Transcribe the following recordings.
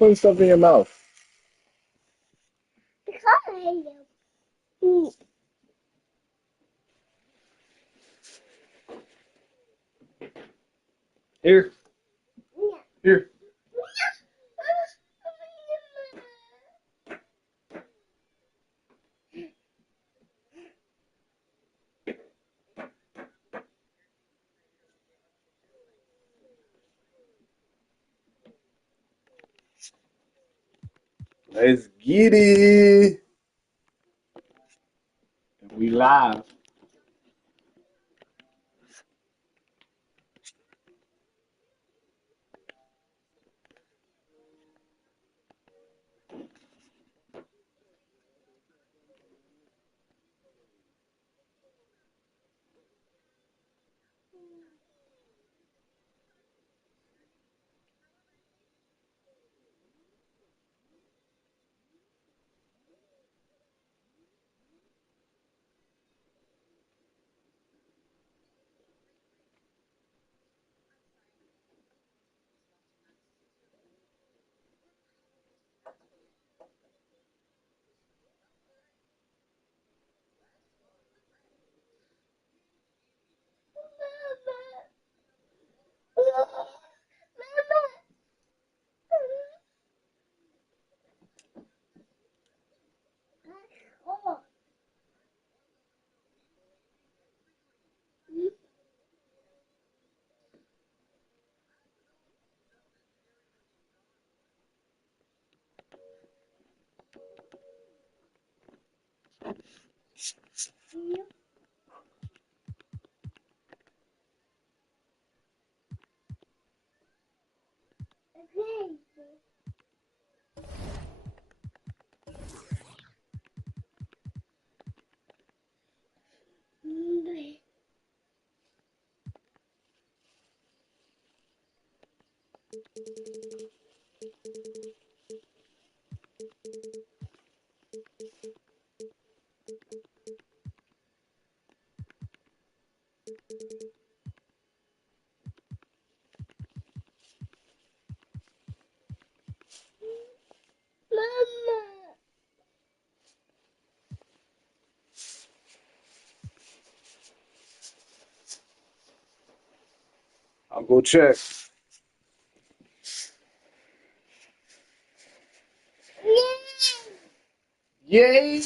putting stuff in your mouth? Here. Here. Let's get it. We live. I'll go check. Yay!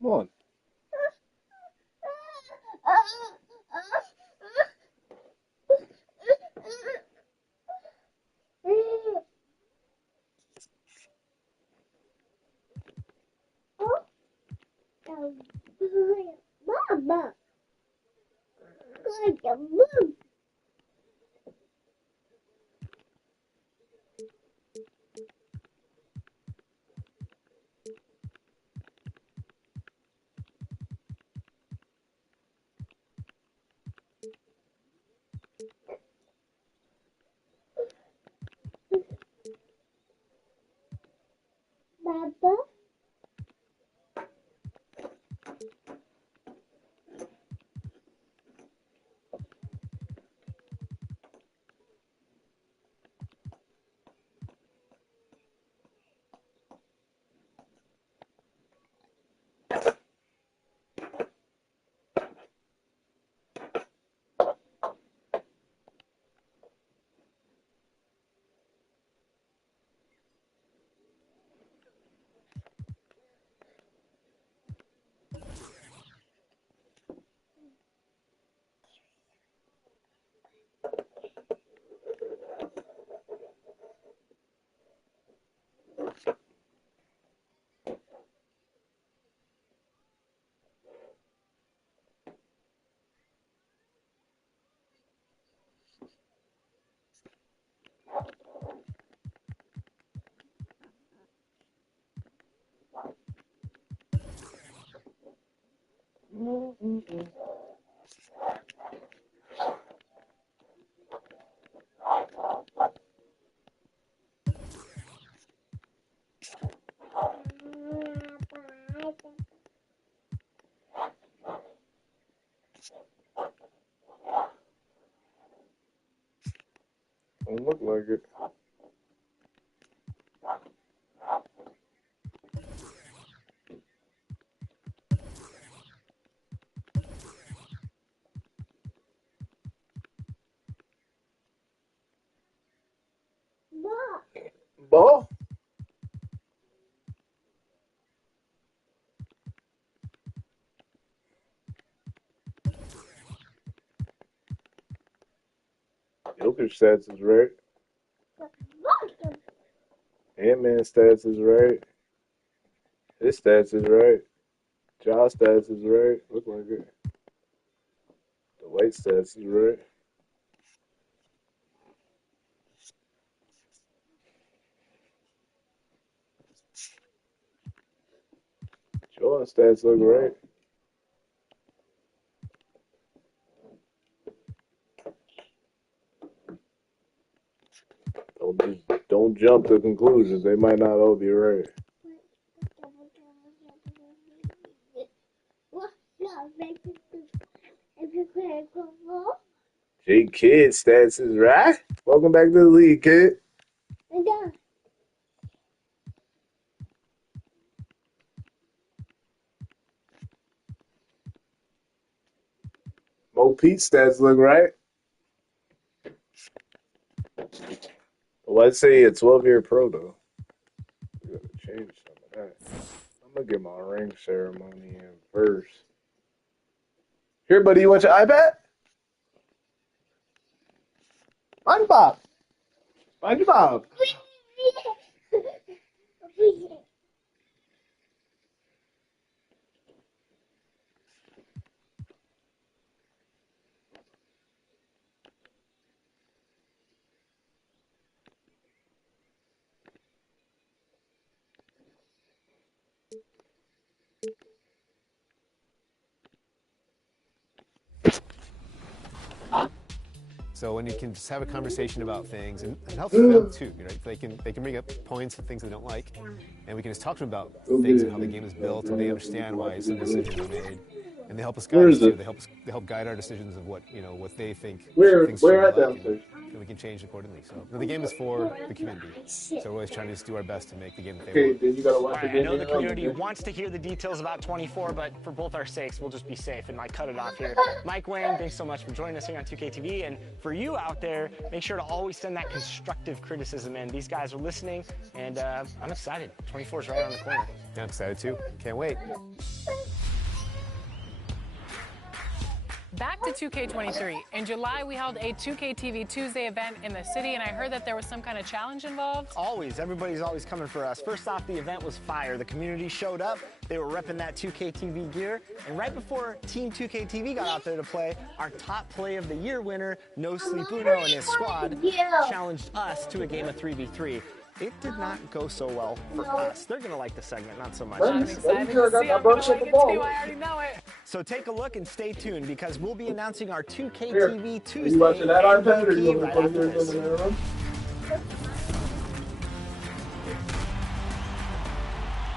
Come on. Mama. Baba. Don't look like it. Ball? Jokic stats is right. Ant-Man stats is right. His stats is right. Josh stats is right. Look like it. The White stats is right. Jordan stats look right. Don't jump to conclusions. They might not all be right. J Kid stats is right. Welcome back to the league, kid. Mo Pete stats look right. Well, I'd say a 12-year pro, though. We gotta change some of that. I'm gonna get my ring ceremony in first. Here, buddy, you want your iPad? SpongeBob. SpongeBob. So when you can just have a conversation about things, and it helps them too, right? They can bring up points of things they don't like, and we can just talk to them about things and how the game is built, and they understand why some decisions are made. And they help us Where guide us is too. it? They help guide our decisions of what what they think. Where things should at look, downstairs? and we can change accordingly. So the game is for the community. So we're always trying to just do our best to make the game that they Okay, want. then you gotta All watch the right, I game. know the community wants to hear the details about 24, but for both our sakes, we'll just be safe and cut it off here. Mike Wayne, thanks so much for joining us here on 2K TV. And for you out there, make sure to always send that constructive criticism in. These guys are listening, and I'm excited. 24 is right around the corner. Yeah, I'm excited too. Can't wait. Back to 2K23. In July, we held a 2K TV Tuesday event in the city, and I heard that there was some kind of challenge involved. Always. Everybody's always coming for us. First off, the event was fire. The community showed up. They were repping that 2K TV gear. And right before Team 2K TV got out there to play, our top play of the year winner, No Sleep Uno and his squad, challenged us to a game of 3v3. It did not go so well for us. They're going to like the segment, not so much. I'm excited to see. I'm going to like it too. I already know it. So take a look and stay tuned because we'll be announcing our 2K Here, TV Are Tuesday you watching that iPad or MVP you right want after to this. put yours in the room?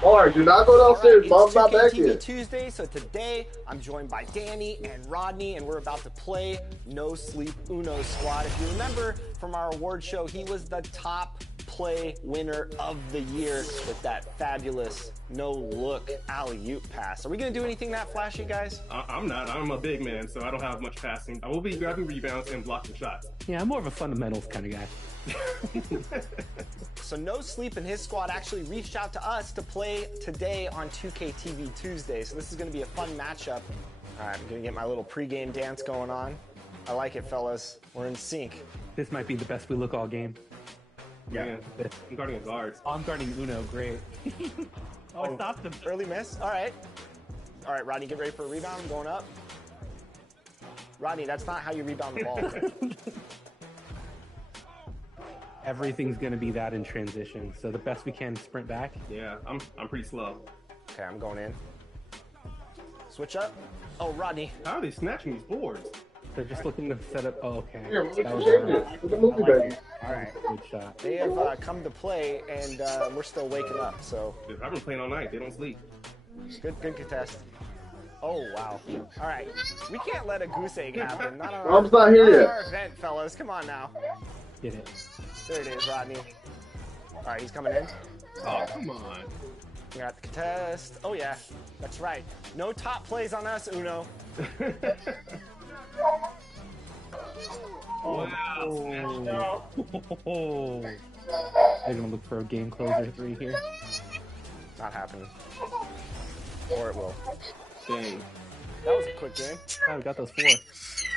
Alright, do not go downstairs. Mom's not back TV yet. Tuesday, so today I'm joined by Danny and Rodney, and we're about to play No Sleep Uno Squad. If you remember from our award show, he was the top play winner of the year with that fabulous no-look alley-oop pass. Are we going to do anything that flashy, guys? I'm not. I'm a big man, so I don't have much passing. I will be grabbing rebounds and blocking shots. Yeah, I'm more of a fundamentals kind of guy. So No Sleep and his squad actually reached out to us to play today on 2K TV Tuesday. So this is going to be a fun matchup. All right, I'm going to get my little pregame dance going on. I like it, fellas. We're in sync. This might be the best we look all game. Yeah. I'm guarding a guard. Oh, I'm guarding Uno, great. Oh, I stopped him. Early miss. All right. All right, Rodney, get ready for a rebound. I'm going up. Rodney, that's not how you rebound the ball. Everything's going to be that in transition. So the best we can is sprint back. Yeah, I'm pretty slow. Okay, I'm going in. Switch up. Oh, Rodney. How are they snatching these boards? They're just looking to set up. Oh, okay. Here, what That you was change alright. it? Put the movie back. All right. Good shot. They have come to play, and we're still waking up, so I've been playing all night. They don't sleep. good contest. Oh, wow. All right. We can't let a goose egg happen. Not on Mom's not here yet. our event, fellas. Come on now. Get it. There it is, Rodney. All right, he's coming in. Oh, come on. We got the contest. Oh, yeah. That's right. No top plays on us, Uno. Wow, snatched out. Oh. They're going to look for a game closer 3 here. Not happening. Or it will. Dang. That was a quick game. Oh, we got those 4.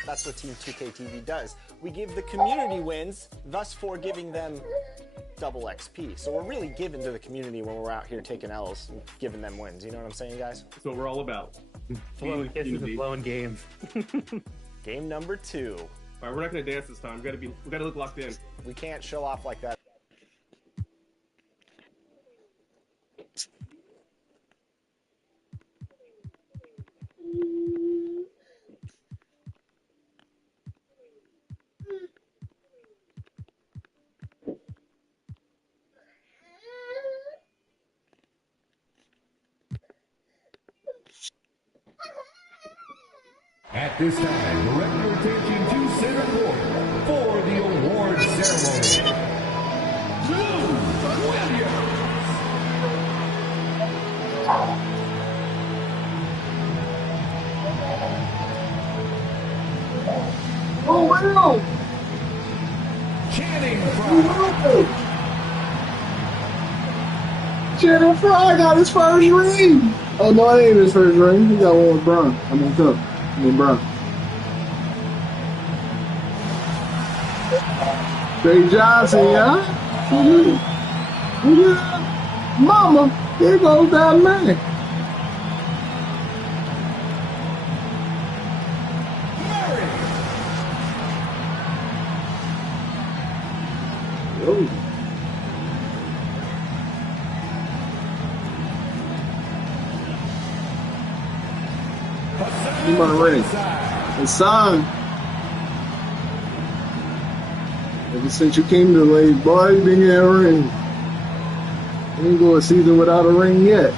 That's what Team 2K TV does. We give the community wins, thus for giving them double XP. So we're really giving to the community when we're out here taking L's and giving them wins. You know what I'm saying, guys? That's what we're all about. Blowing kisses and blowing games. Game number 2. All right, we're not gonna dance this time. We gotta look locked in. We can't show off like that. At this time, direct your attention to center court for the award ceremony. Lou Williams. Oh, wow! Channing Frye. Channing Frye got his first ring! Oh, no, it ain't his first ring. He got one with Bron. Bron. Jay Johnson, yeah? Yeah. Mama, here goes that man. Oh. Come on, ring. Hassan. Ever since you came to the league, boy, you been getting a ring. You ain't go a season without a ring yet.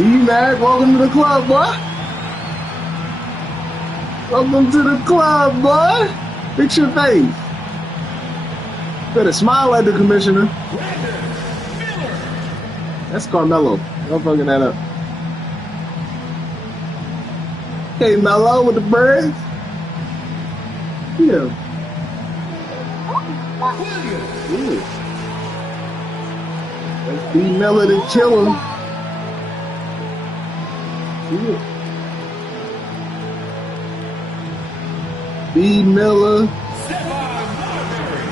T-Mac, welcome to the club, boy. Welcome to the club, boy. Fix your face. Better smile at the commissioner. That's Carmelo. Don't fucking that up. Hey, Melo with the birds. Yeah. Yeah. Let's be Miller to kill him. Yeah. B. Miller.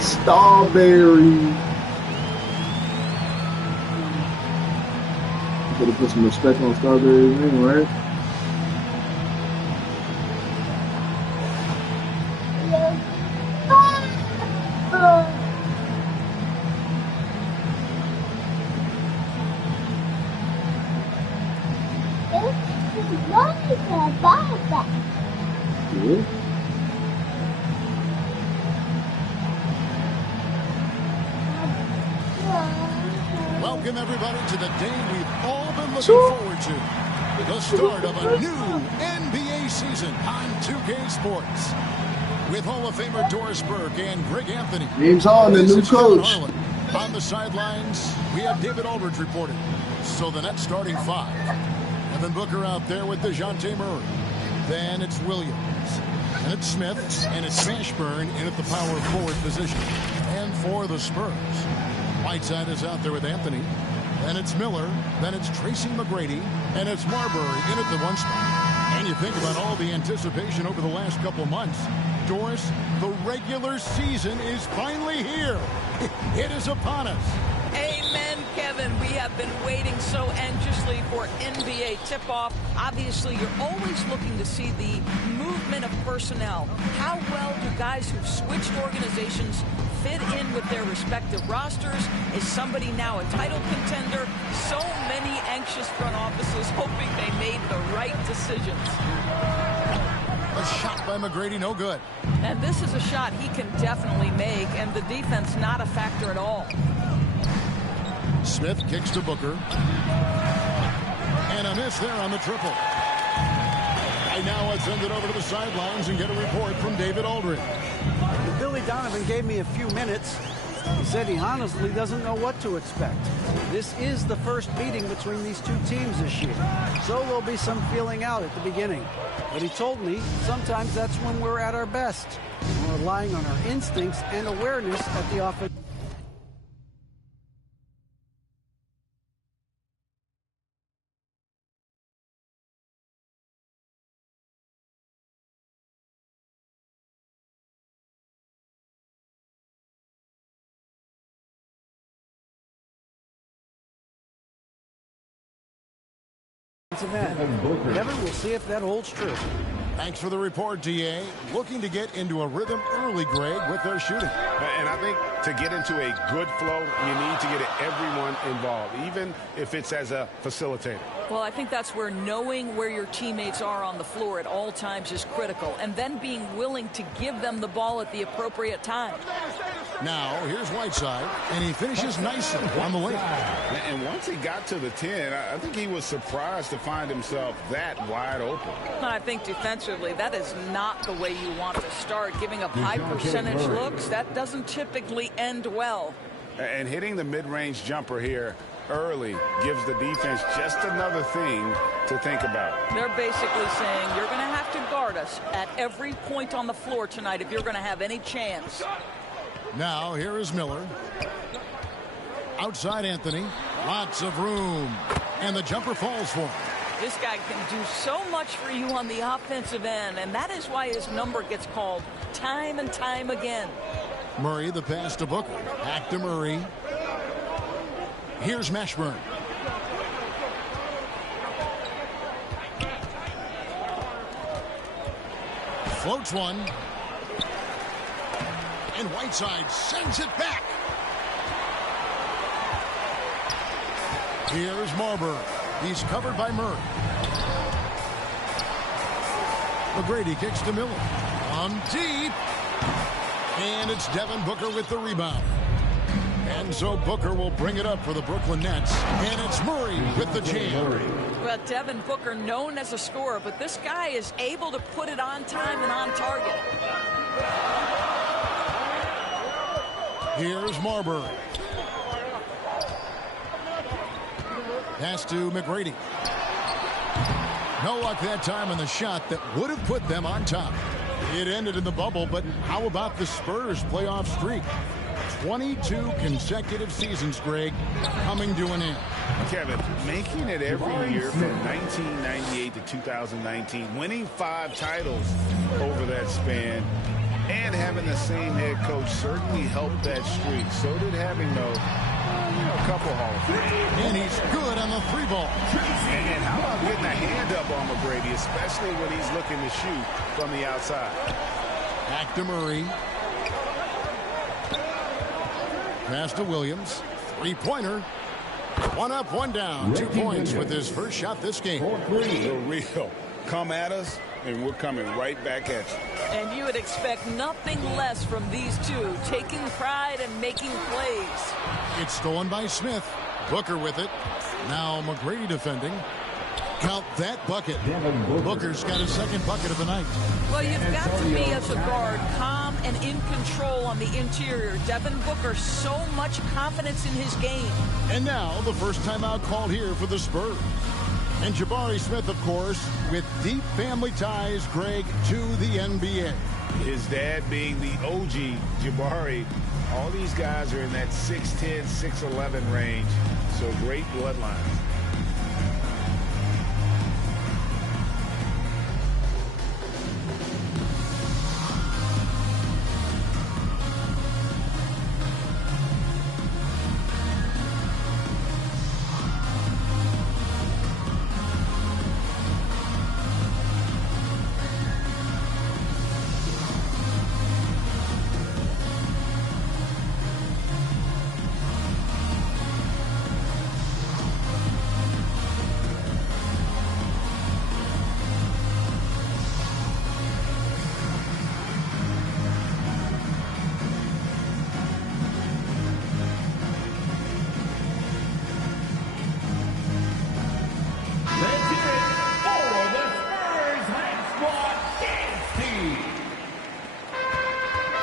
Starbury. Gotta put some respect on Starbury's name, right? Yeah. Welcome, everybody, to the day we've all been looking forward to. The start of a new NBA season on 2K Sports. With Hall of Famer Doris Burke and Greg Anthony. James Harden, the new coach. On the sidelines, we have David Aldridge reporting. So the Nets starting five. Devin Booker out there with DeJounte Murray. Then it's Williams. And it's Smith. And it's Mashburn in at the power forward position. And for the Spurs, Whiteside is out there with Anthony. Then it's Miller. Then it's Tracy McGrady. And it's Marbury in at the one spot. And you think about all the anticipation over the last couple months. Doris, the regular season is finally here. It is upon us. Amen, Kevin. We have been waiting so anxiously for NBA tip-off. Obviously, you're always looking to see the movement of personnel. How well do guys who've switched organizations fit in with their respective rosters? Is somebody now a title contender? So many anxious front offices hoping they made the right decisions. A shot by McGrady, no good. And this is a shot he can definitely make, and the defense not a factor at all. Smith kicks to Booker. And a miss there on the triple. Right now, let's send it over to the sidelines and get a report from David Aldridge. Billy Donovan gave me a few minutes. He said he honestly doesn't know what to expect. This is the first meeting between these two teams this year, so there'll be some feeling out at the beginning. But he told me sometimes that's when we're at our best. We're relying on our instincts and awareness at the offense. Kevin, we'll see if that holds true. Thanks for the report, DA. Looking to get into a rhythm early, Greg, with their shooting. And I think to get into a good flow, you need to get everyone involved, even if it's as a facilitator. Well, I think that's where knowing where your teammates are on the floor at all times is critical, and then being willing to give them the ball at the appropriate time. Now, here's Whiteside, and he finishes nicely on the layup. And once he got to the 10, I think he was surprised to find himself that wide open. I think defensively, that is not the way you want to start. Giving up high percentage looks, that doesn't typically end well. And hitting the mid-range jumper here early gives the defense just another thing to think about. They're basically saying you're going to have to guard us at every point on the floor tonight if you're going to have any chance. Now, here is Miller. Outside Anthony. Lots of room. And the jumper falls for him. This guy can do so much for you on the offensive end, and that is why his number gets called time and time again. Murray, the pass to Booker. Back to Murray. Here's Mashburn. Floats one. And Whiteside sends it back. Here's Marbury. He's covered by Murray. McGrady kicks to Miller. On deep. And it's Devin Booker with the rebound. And so Booker will bring it up for the Brooklyn Nets. And it's Murray with the jam. Well, Devin Booker, known as a scorer, but this guy is able to put it on time and on target. Here's Marbury. Pass to McGrady. No luck that time on the shot that would have put them on top. It ended in the bubble, but how about the Spurs playoff streak? 22 consecutive seasons, Greg, coming to an end. Kevin, making it every year from 1998 to 2019, winning 5 titles over that span, and having the same head coach certainly helped that streak. So did having a couple Hall of Fame. And he's good on the 3-ball. And how about getting a hand up on McGrady, especially when he's looking to shoot from the outside. Back to Murray. Pass to Williams. 3-pointer. 1 up, 1 down. 2 points with his first shot this game. The real. Come at us, and we're coming right back at you. And you would expect nothing less from these two, taking pride and making plays. It's stolen by Smith. Booker with it. Now McGrady defending. Count that bucket. Booker's got his second bucket of the night. Well, you've got to be, as a guard, calm and in control on the interior. Devin Booker, so much confidence in his game. And now the first timeout called here for the Spurs. And Jabari Smith, of course, with deep family ties, Greg, to the NBA. His dad being the OG, Jabari. All these guys are in that 6'10", 6'11" range. So great bloodline.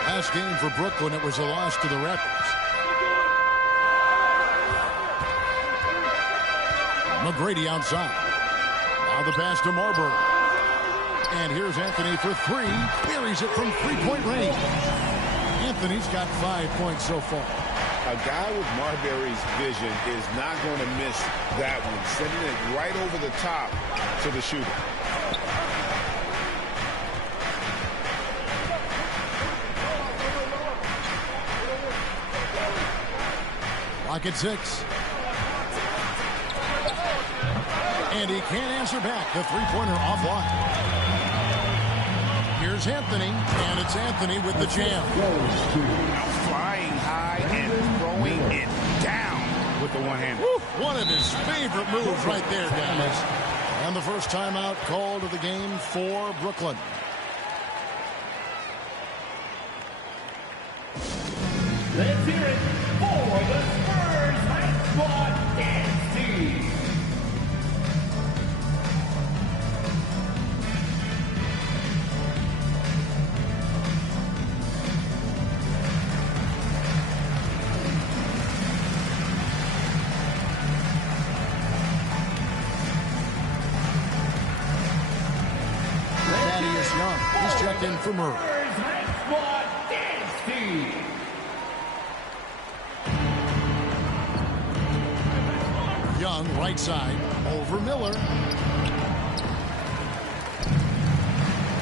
Last game for Brooklyn, it was a loss to the Raptors. McGrady outside. Now the pass to Marbury. And here's Anthony for 3. Buries it from 3-point range. Anthony's got 5 points so far. A guy with Marbury's vision is not going to miss that one. Sending it right over the top to the shooter. Lock at 6. And he can't answer back. The 3-pointer offline. Here's Anthony, and it's Anthony with the jam. Flying high and throwing it down with the one-hand. One of his favorite moves right there, guys. And the first timeout called of the game for Brooklyn. Let's hear it for the Spurs High Squad Dance Team. Thaddeus Young, he's checked in for Murray. Spurs High Squad Dance Team. Young, right side, over Miller.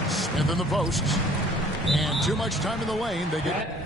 Smith in the post. And too much time in the lane. They get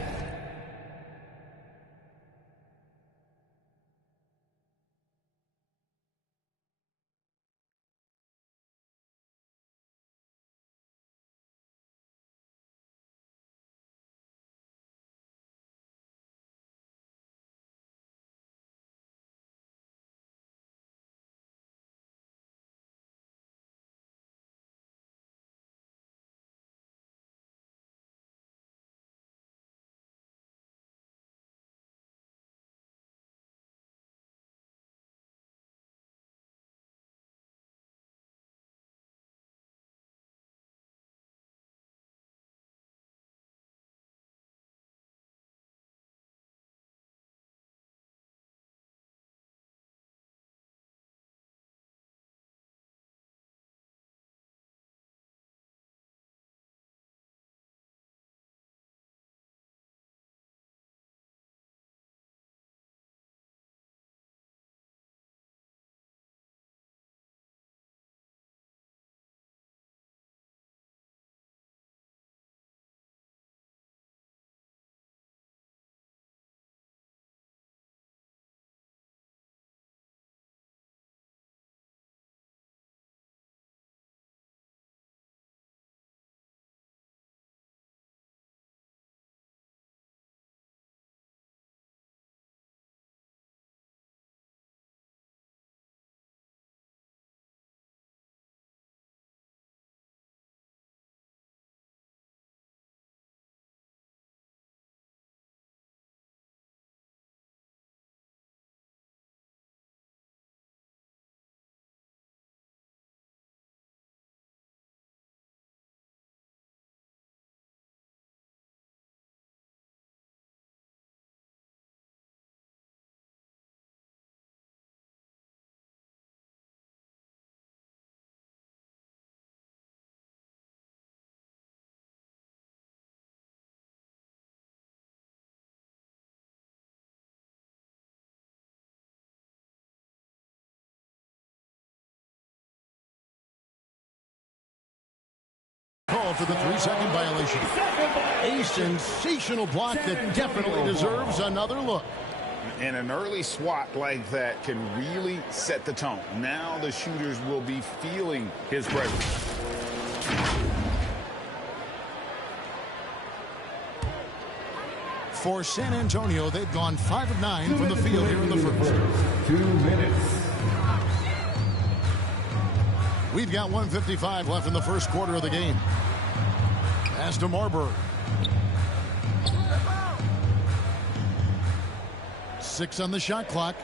for the 3-second violation. A sensational block that definitely deserves another look. And an early swat like that can really set the tone. Now the shooters will be feeling his presence. For San Antonio, they've gone 5 of 9 from the field here in the first. 2 minutes. We've got 1:55 left in the first quarter of the game. Pass to Marburg. 6 on the shot clock.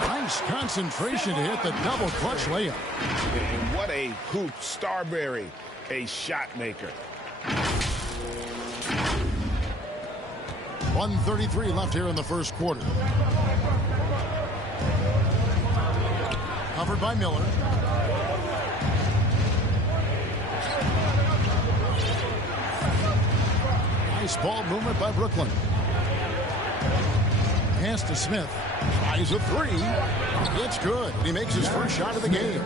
Nice concentration to hit the double clutch layup. And what a hoop. Starbury, a shot maker. 1:33 left here in the first quarter. Covered by Miller. Nice ball movement by Brooklyn. Pass to Smith. Tries a 3. It's good. He makes his first shot of the game.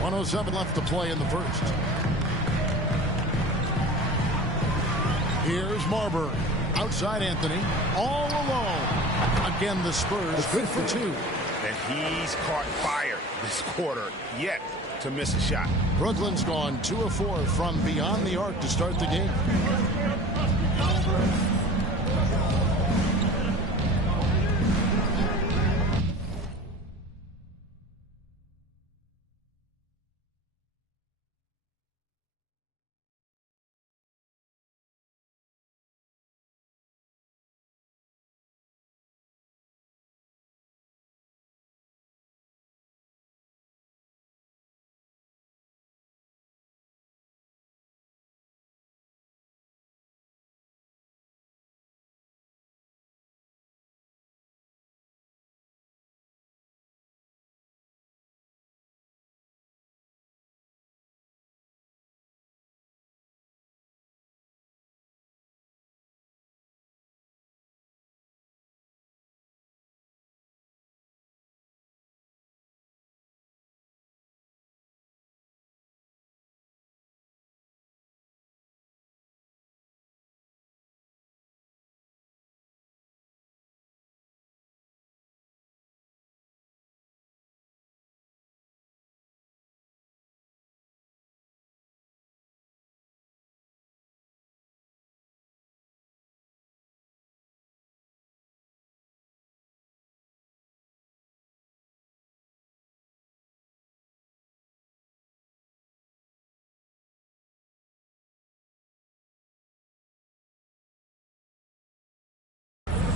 .107 left to play in the first. Here's Marburg. Outside Anthony. All alone. Again, the Spurs good for 2. And he's caught fire this quarter yet to miss a shot. Brooklyn's gone 2 of 4 from beyond the arc to start the game.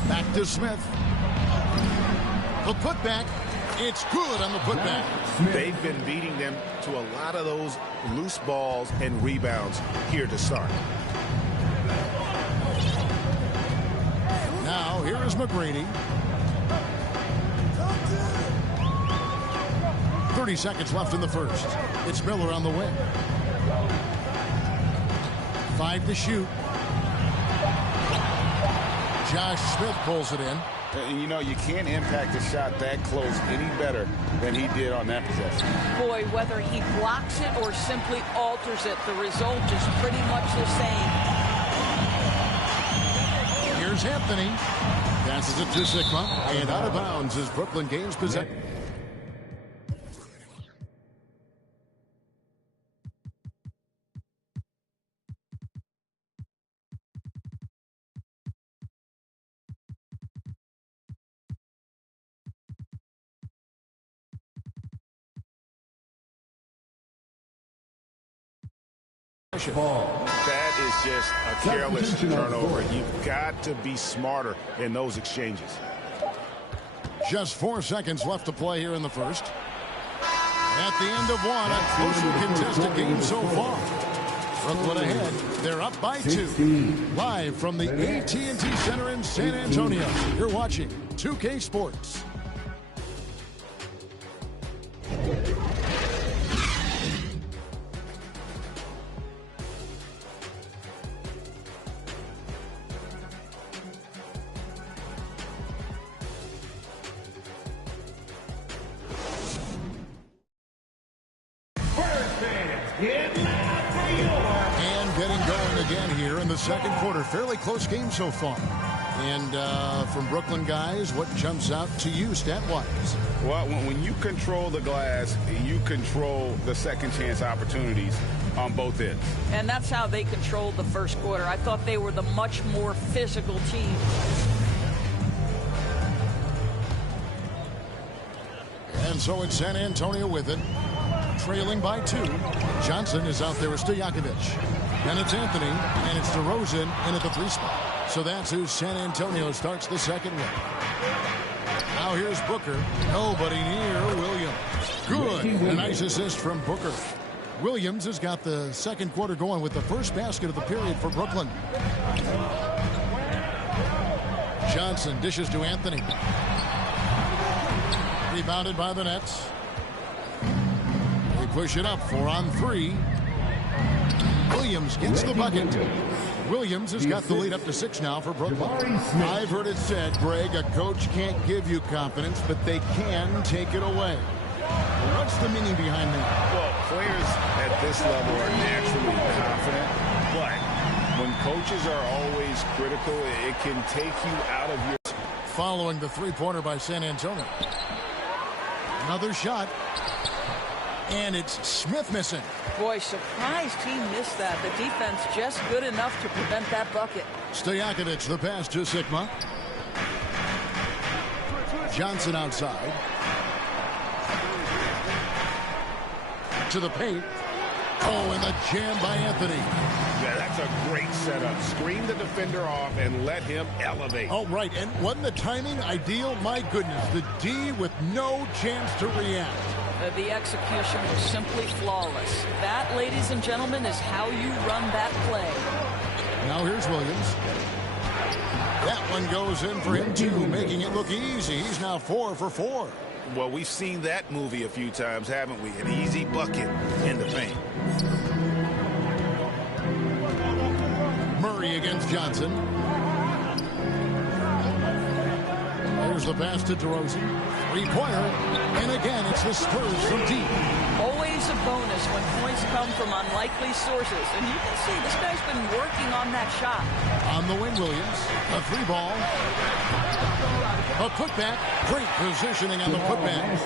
Back to Smith. The putback. It's good on the putback. They've been beating them to a lot of those loose balls and rebounds here to start. Now, here is McGrady. 30 seconds left in the first. It's Miller on the wing. 5 to shoot. Josh Smith pulls it in. And, you know, you can't impact a shot that close any better than he did on that possession. Boy, whether he blocks it or simply alters it, the result is pretty much the same. Here's Anthony. Passes it to Sigma. And out of bounds as Brooklyn gains possession. That is just a careless turnover. You've got to be smarter in those exchanges. Just 4 seconds left to play here in the first. At the end of one, a closer contested game so far. Brooklyn ahead. They're up by 2. Live from the AT&T Center in San Antonio. You're watching 2K Sports. And getting going again here in the second quarter. Fairly close game so far. And from Brooklyn guys, what jumps out to you stat-wise? Well, when you control the glass, you control the second chance opportunities on both ends. And that's how they controlled the first quarter. I thought they were the much more physical team. And so it's San Antonio with it. Trailing by 2. Johnson is out there with Stojakovic. And it's Anthony, and it's DeRozan in at the 3 spot. So that's who San Antonio starts the second with. Now here's Booker. Nobody near Williams. Good. A nice assist from Booker. Williams has got the second quarter going with the first basket of the period for Brooklyn. Johnson dishes to Anthony. Rebounded by the Nets. They push it up 4 on 3. Williams gets the bucket. Williams has got the lead up to 6 now for Brooklyn. I've heard it said, Greg, a coach can't give you confidence, but they can take it away. What's the meaning behind that? Well, players at this level are naturally confident, but when coaches are always critical, it can take you out of your... Following the 3-pointer by San Antonio. Another shot. And it's Smith missing. Boy, surprised he missed that. The defense just good enough to prevent that bucket. Stojakovic, the pass to Sigma. Johnson outside. To the paint. Oh, and the jam by Anthony. Yeah, that's a great setup. Screen the defender off and let him elevate. Oh, right. And wasn't the timing ideal? My goodness. The D with no chance to react. The execution was simply flawless. That, ladies and gentlemen, is how you run that play. Now here's Williams. That one goes in for him, too, making it look easy. He's now 4 for 4. Well, we've seen that movie a few times, haven't we? An easy bucket in the paint. Murray against Johnson. There's the pass to DeRozan. 3-pointer. And again, it's the Spurs from deep. Always a bonus when points come from unlikely sources. And you can see this guy's been working on that shot. On the wing, Williams. A 3-ball. A putback. Great positioning on the putback.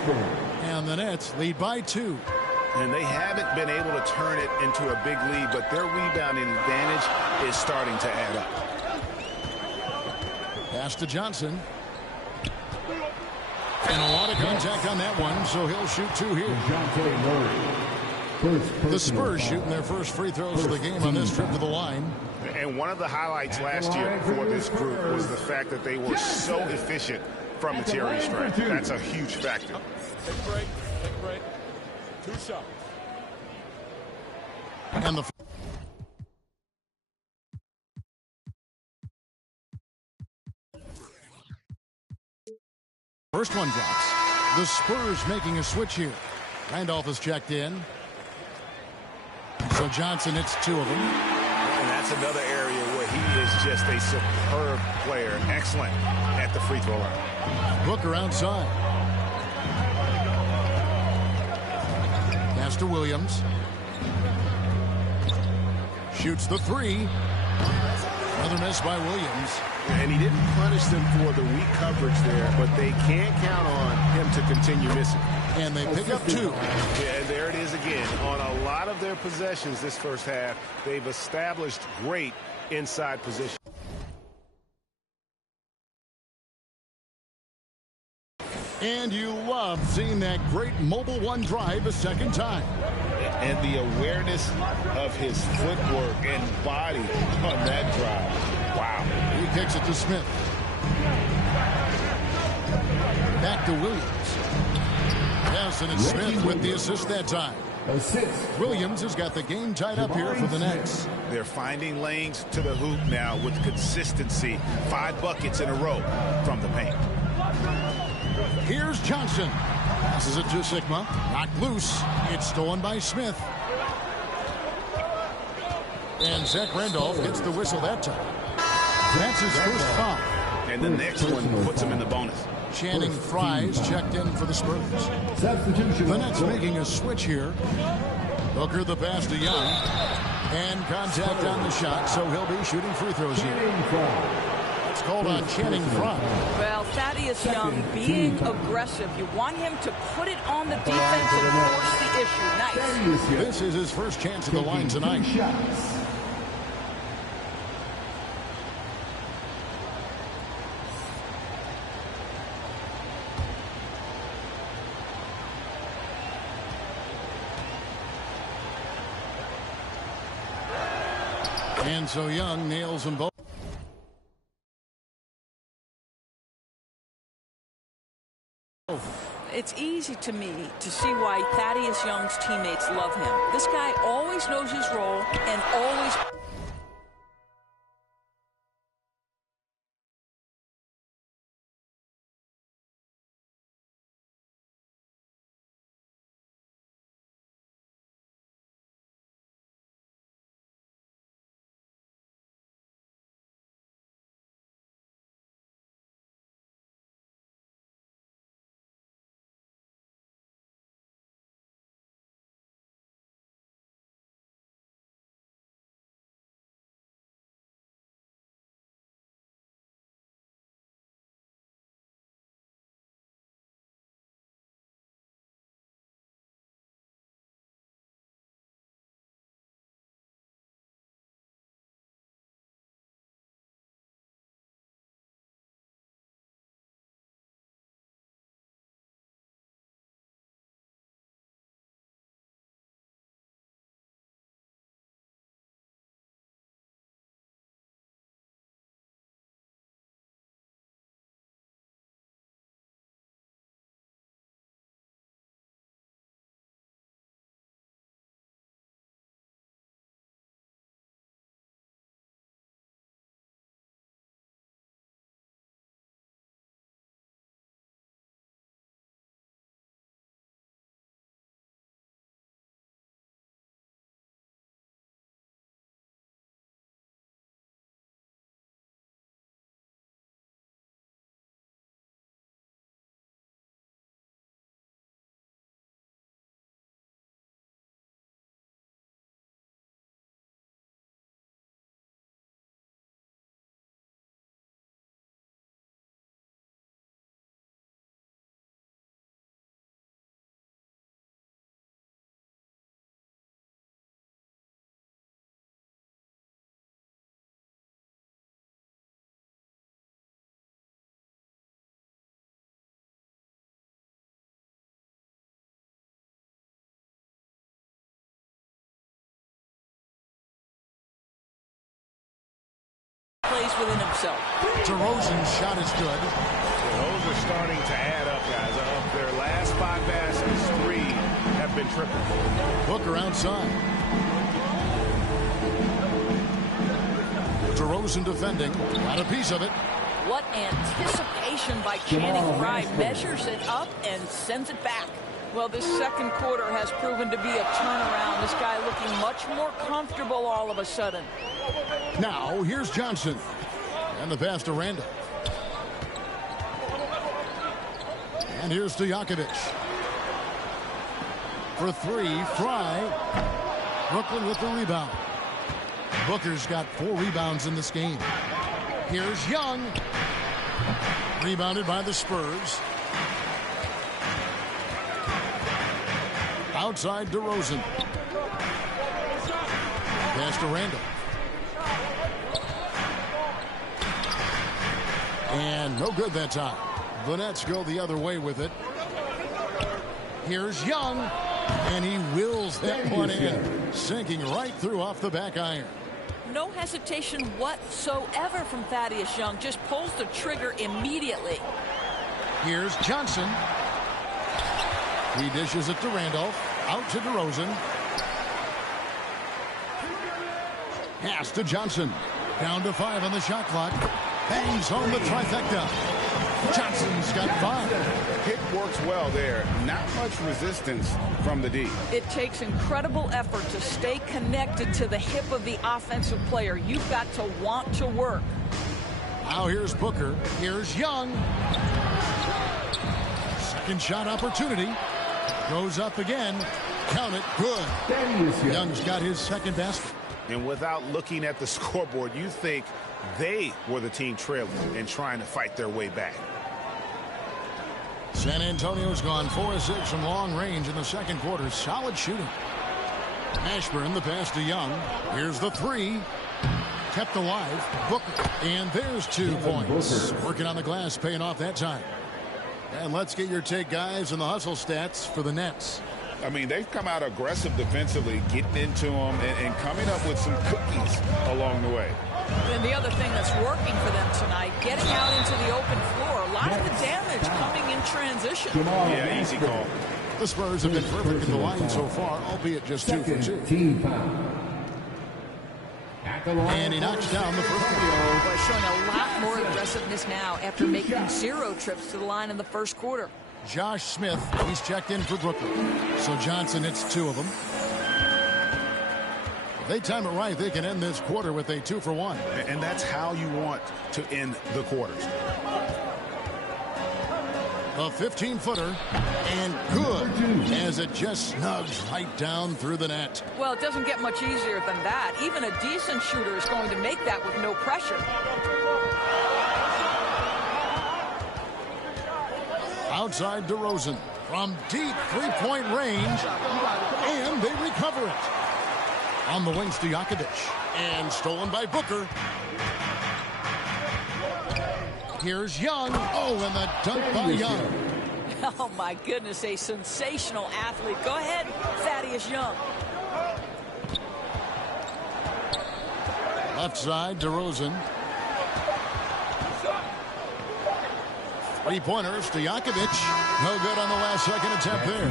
And the Nets lead by 2. And they haven't been able to turn it into a big lead, but their rebounding advantage is starting to add up. Pass to Johnson. And a lot of contact on that one, so he'll shoot 2 here. The Spurs shooting their first free throws of the game on this trip to the line. And one of the highlights last year for this group was the fact that they were so efficient from the Terry stripe. That's a huge factor. Take a break. Take a break. 2 shots. And the first one drops. The Spurs making a switch here. Randolph has checked in. So Johnson hits 2 of them. And that's that's another area where he is just a superb player. Excellent at the free throw line. Booker outside. Pass to Williams. Shoots the three. Another miss by Williams. And he didn't punish them for the weak coverage there, but they can't count on him to continue missing. And they pick up 2. Yeah, and there it is again. On a lot of their possessions this first half, they've established great inside position. And you love seeing that great mobile one drive a second time. And the awareness of his footwork and body on that drive. Wow. He kicks it to Smith. Back to Williams. Yes, and it's Smith with the assist that time. Williams has got the game tied up here for the Nets. They're finding lanes to the hoop now with consistency. 5 buckets in a row from the paint. Here's Johnson. Passes it to Sigma. Knocked loose. It's stolen by Smith. And Zach Randolph gets the whistle that time. That's his first foul. And the next one puts him in the bonus. Channing Fries checked in for the Spurs. The Nets making a switch here. Booker the pass to Young. And contact on the shot, so he'll be shooting free throws here. It's called on Channing Fries. Well, Thaddeus Young being aggressive. You want him to put it on the defense and force the issue. Nice. This is his first chance at the line tonight. And so Young nails them both. It's easy to me to see why Thaddeus Young's teammates love him. This guy always knows his role and always... plays within himself. DeRozan's shot is good. Those are starting to add up, guys. Of their last 5 baskets, 3 have been triple. Booker outside. DeRozan defending. Got a piece of it. What anticipation by Channing Frye. Measures it up and sends it back. Well, this second quarter has proven to be a turnaround. This guy looking much more comfortable all of a sudden. Now, here's Johnson. And the pass to Randall. And here's Stojakovic. For three, Fry. Brooklyn with the rebound. Booker's got 4 rebounds in this game. Here's Young. Rebounded by the Spurs. Outside DeRozan. Pass to Randall. And no good that time. The Nets go the other way with it. Here's Young. And he wills that one in. Sinking right through off the back iron. No hesitation whatsoever from Thaddeus Young. Just pulls the trigger immediately. Here's Johnson. He dishes it to Randolph. Out to DeRozan. Pass to Johnson. Down to 5 on the shot clock. Bangs home the trifecta. Johnson's got 5. Hit works well there. Not much resistance from the D. It takes incredible effort to stay connected to the hip of the offensive player. You've got to want to work. Now here's Booker. Here's Young. Second shot opportunity. Goes up again. Count it. Good. Young's got his second basket. And without looking at the scoreboard, you think they were the team trailing and trying to fight their way back. San Antonio's gone 4 of 6 from long range in the second quarter. Solid shooting. Ashburn, the pass to Young. Here's the 3. Kept alive. Booker. And there's 2 points. Working on the glass, paying off that time. And let's get your take, guys, on the hustle stats for the Nets. I mean, they've come out aggressive defensively, getting into them and coming up with some cookies along the way. And the other thing that's working for them tonight, getting out into the open floor. A lot of the damage coming in transition. Yeah, easy call. The Spurs have been perfect in the line so far, albeit just 2 for 2. And he knocks down the first one. But showing a lot more aggressiveness now after making 0 trips to the line in the first quarter. Josh Smith, he's checked in for Brooklyn. So Johnson hits 2 of them. If they time it right, they can end this quarter with a 2 for 1. And that's how you want to end the quarters. A 15-footer, and good, as it just snugs right down through the net. Well, it doesn't get much easier than that. Even a decent shooter is going to make that with no pressure. Outside DeRozan from deep 3-point range, and they recover it. On the wings to Stojakovic, and stolen by Booker. Here's Young. Oh, and the dunk by Young. Oh, my goodness, a sensational athlete. Go ahead, Thaddeus Young. Left side, DeRozan. 3-pointers to Stojakovic. No good on the last second attempt there.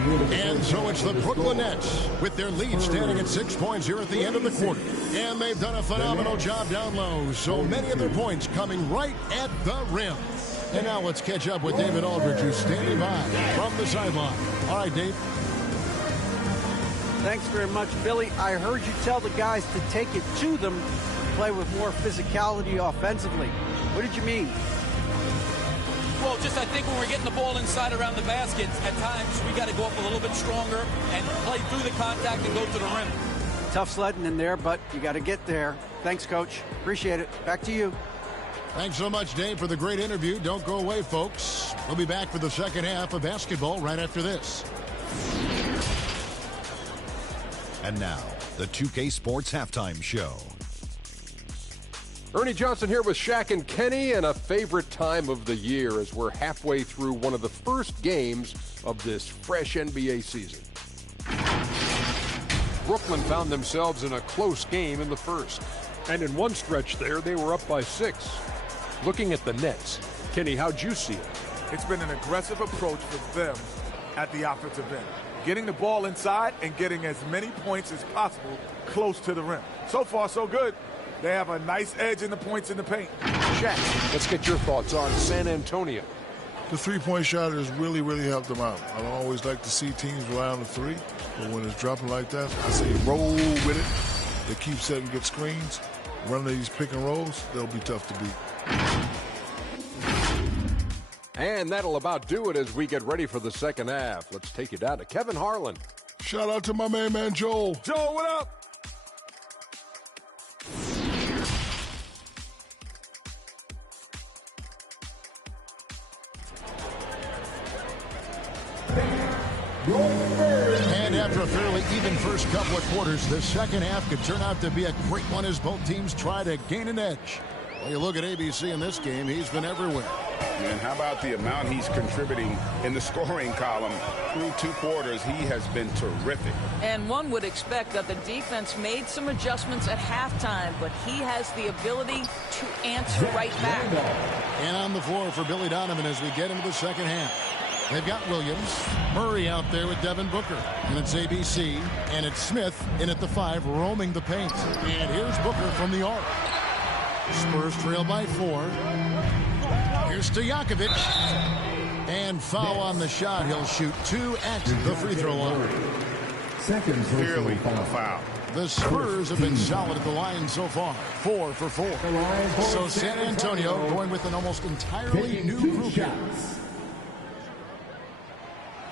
And so it's the Brooklyn Nets with their lead standing at 6 points here at the end of the quarter. And they've done a phenomenal job down low. So many of their points coming right at the rim. And now let's catch up with David Aldridge, who's standing by from the sideline. All right, Dave. Thanks very much, Billy. I heard you tell the guys to take it to them, play with more physicality offensively. What did you mean? Well, just I think when we're getting the ball inside around the basket, at times we got to go up a little bit stronger and play through the contact and go to the rim. Tough sledding in there, but you got to get there. Thanks, Coach. Appreciate it. Back to you. Thanks so much, Dave, for the great interview. Don't go away, folks. We'll be back for the second half of basketball right after this. And now, the 2K Sports Halftime Show. Ernie Johnson here with Shaq and Kenny, and a favorite time of the year as we're halfway through one of the first games of this fresh NBA season. Brooklyn found themselves in a close game in the first. And in one stretch there, they were up by 6. Looking at the Nets, Kenny, how'd you see it? It's been an aggressive approach for them at the offensive end. Getting the ball inside and getting as many points as possible close to the rim. So far, so good. They have a nice edge in the points in the paint. Shaq, let's get your thoughts on San Antonio. The three-point shot has really, really helped them out. I don't always like to see teams rely on the three, but when it's dropping like that, I say roll with it. They keep setting good screens. Running these pick and rolls, they'll be tough to beat. And that'll about do it as we get ready for the second half. Let's take you down to Kevin Harlan. Shout out to my main man, Joel. Joel, what up? And after a fairly even first couple of quarters, the second half could turn out to be a great one as both teams try to gain an edge. When you look at ABC in this game, he's been everywhere. And how about the amount he's contributing in the scoring column? Through 2 quarters, he has been terrific. And one would expect that the defense made some adjustments at halftime, but he has the ability to answer right back. And on the floor for Billy Donovan as we get into the second half. They've got Williams, Murray out there with Devin Booker. And it's ABC, and it's Smith in at the 5, roaming the paint. And here's Booker from the arc. Spurs trail by 4. Here's Stojakovic. And foul on the shot. He'll shoot 2 at the free throw line. Clearly a foul. The Spurs have been solid at the line so far. 4 for 4. So San Antonio going with an almost entirely new group here.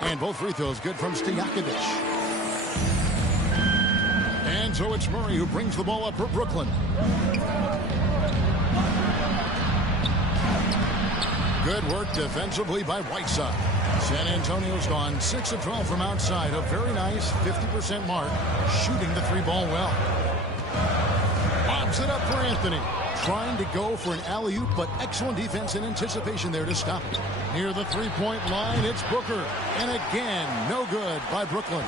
And both free throws good from Stojakovic. And so it's Murray who brings the ball up for Brooklyn. Good work defensively by Whiteside. San Antonio's gone 6 of 12 from outside. A very nice 50% mark. Shooting the 3-ball well. Bobs it up for Anthony. Trying to go for an alley-oop, but excellent defense and anticipation there to stop it. Near the 3-point line, it's Booker. And again, no good by Brooklyn.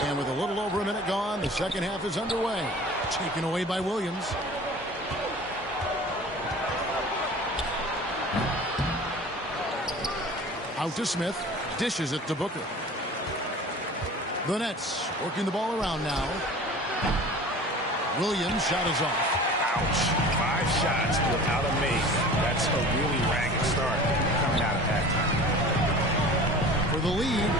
And with a little over a minute gone, the second half is underway. Taken away by Williams. Out to Smith. Dishes it to Booker. The Nets working the ball around now. Williams' shot is off. Ouch. 5 shots without a make. That's a really ragged start coming out of halftime. For the lead.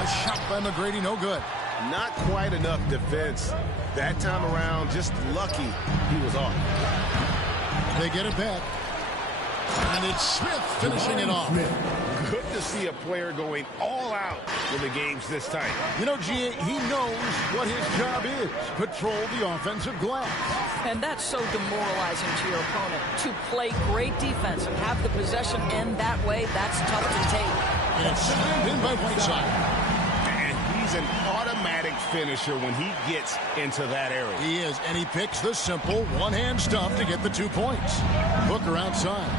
A shot by McGrady, no good. Not quite enough defense. That time around, just lucky he was off. They get it back. And it's Smith finishing it off. Good to see a player going all out when the game's this tight. You know, G.A., he knows what his job is. Patrol the offensive glass. And that's so demoralizing to your opponent. To play great defense and have the possession end that way, that's tough to take. And it's slammed in by Whiteside. And he's an automatic finisher when he gets into that area. He is, and he picks the simple one-hand stuff to get the 2 points. Booker outside.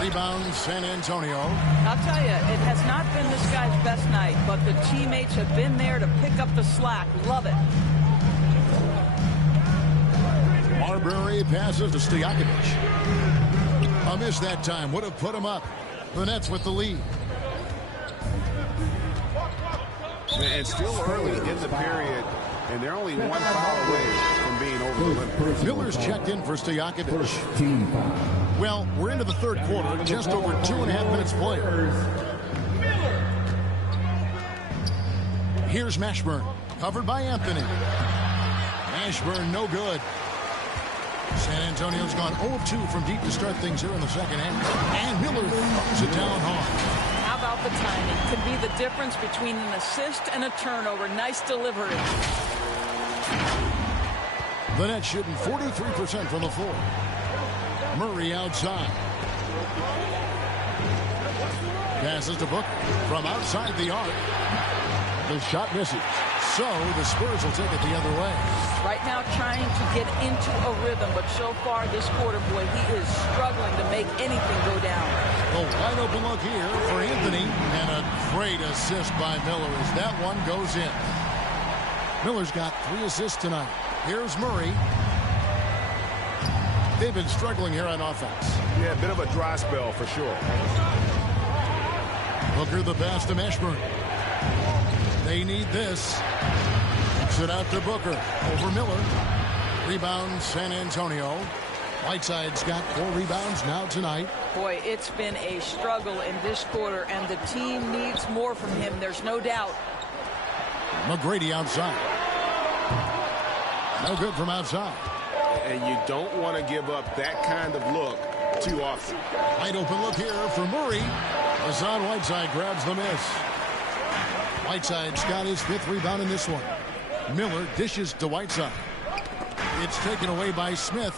Rebound, San Antonio. I'll tell you, it has not been this guy's best night, but the teammates have been there to pick up the slack. Love it. Marbury passes to Stojakovic. A miss that time would have put him up. The Nets with the lead. And still early in the period, and they're only 1 foul away from being over the limit. Miller's checked in for Stojakovic. Well, we're into the third quarter, just over 2.5 minutes played. Here's Mashburn, covered by Anthony. Mashburn, no good. San Antonio's gone 0-2 from deep to start things here in the second half. And Miller throws it down hard. How about the timing? Could be the difference between an assist and a turnover. Nice delivery. The Nets shooting 43% from the floor. Murray outside. Passes to Booker from outside the arc. The shot misses. So the Spurs will take it the other way. Right now trying to get into a rhythm, but so far this quarter, boy, he is struggling to make anything go down. A wide open look here for Anthony, and a great assist by Miller as that one goes in. Miller's got 3 assists tonight. Here's Murray. They've been struggling here on offense. Yeah, a bit of a dry spell for sure. Booker the pass to Mashburn. They need this. Kicks it out to Booker. Over Miller. Rebound, San Antonio. Whiteside's got 4 rebounds now tonight. Boy, it's been a struggle in this quarter, and the team needs more from him. There's no doubt. McGrady outside. No good from outside. And you don't want to give up that kind of look too often. Wide open look here for Murray. Hassan Whiteside grabs the miss. Whiteside's got his 5th rebound in this one. Miller dishes to Whiteside. It's taken away by Smith.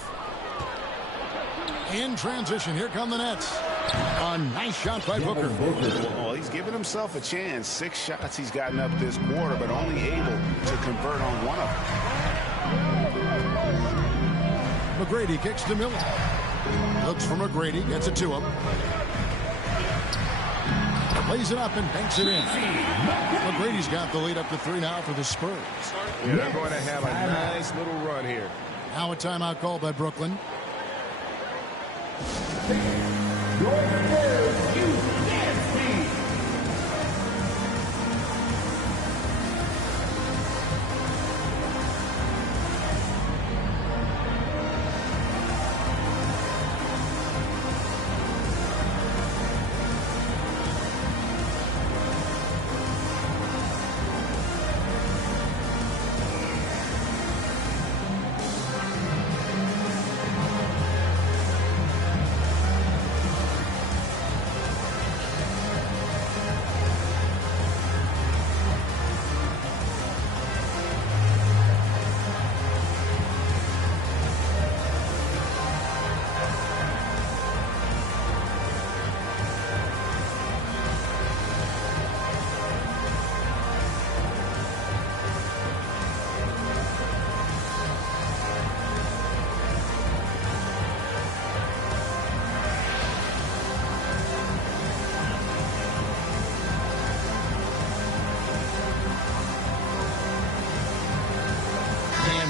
In transition, here come the Nets. A nice shot by Booker. Well, he's given himself a chance. 6 shots he's gotten up this quarter, but only able to convert on one of them. McGrady kicks to Miller. Looks for McGrady, gets it to him. Plays it up and banks it in. McGrady's got the lead up to 3 now for the Spurs. Yeah, they're going to have a nice little run here. Now a timeout called by Brooklyn.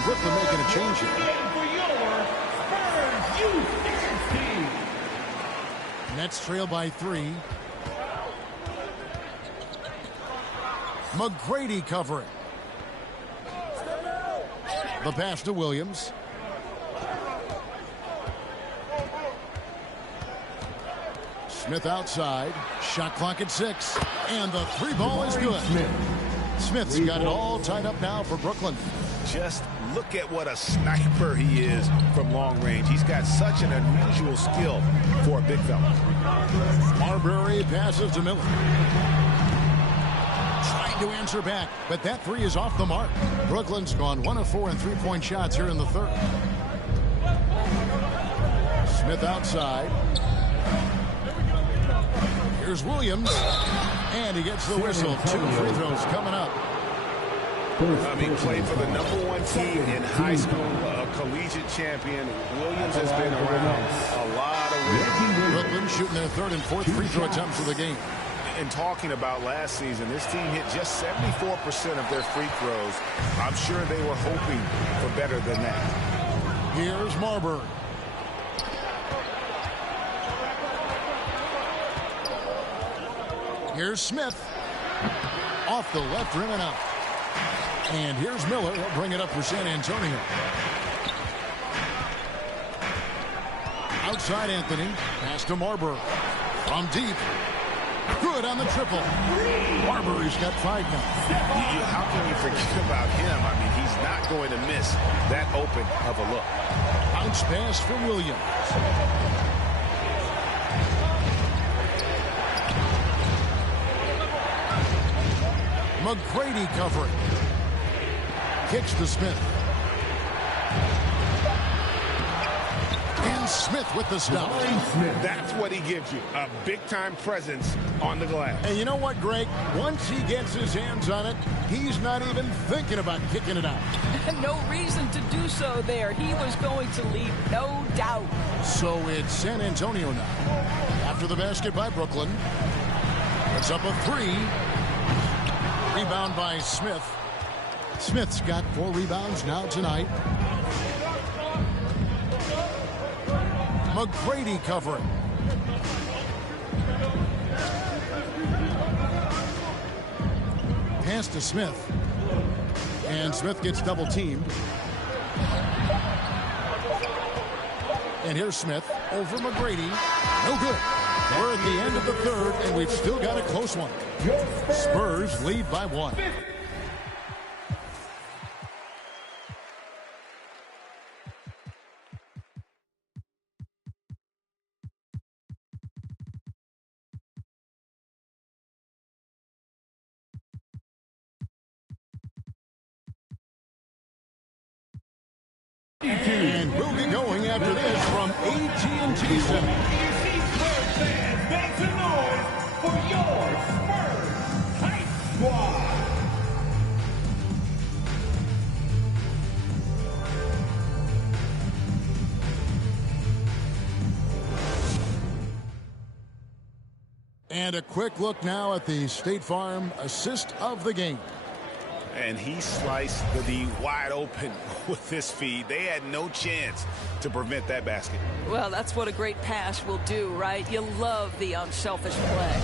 Brooklyn making a change here. Nets trail by 3. McGrady covering. The pass to Williams. Smith outside. Shot clock at 6. And the 3 ball is good. Smith's got it all tied up now for Brooklyn. Just look at what a sniper he is from long range. He's got such an unusual skill for a big fella. Marbury passes to Miller. Trying to answer back, but that 3 is off the mark. Brooklyn's gone 1 of 4 in 3-point shots here in the 3rd. Smith outside. Here's Williams. And he gets the whistle. 2 free throws coming up. He played for the #1 team in high school, a collegiate champion. Williams has been around a lot of wins. Brooklyn shooting their 3rd and 4th free throw attempts of the game. And talking about last season, this team hit just 74% of their free throws. I'm sure they were hoping for better than that. Here's Marbury. Here's Smith. Off the left rim and out. And here's Miller. He'll bring it up for San Antonio. Outside Anthony. Pass to Marbury. From deep. Good on the triple. Marbury's got 5 now. How can you forget about him? I mean, he's not going to miss that open of a look. Bounce pass from Williams. McGrady covering. Kicks to Smith. And Smith with the stop. That's what he gives you, a big-time presence on the glass. And you know what, Greg? Once he gets his hands on it, he's not even thinking about kicking it out. No reason to do so there. He was going to leave, no doubt. So it's San Antonio now. After the basket by Brooklyn. It's up a 3. Rebound by Smith. Smith's got 4 rebounds now tonight. McGrady covering. Pass to Smith. And Smith gets double teamed. And here's Smith over McGrady. No good. We're at the end of the third, and we've still got a close one. Spurs lead by 1. And we'll be going after this from AT&T Center. Spurs fans, make some noise for your Spurs Hype Squad. And a quick look now at the State Farm assist of the game. And he sliced the D wide open with this feed. They had no chance to prevent that basket. Well, that's what a great pass will do, right? You love the unselfish play.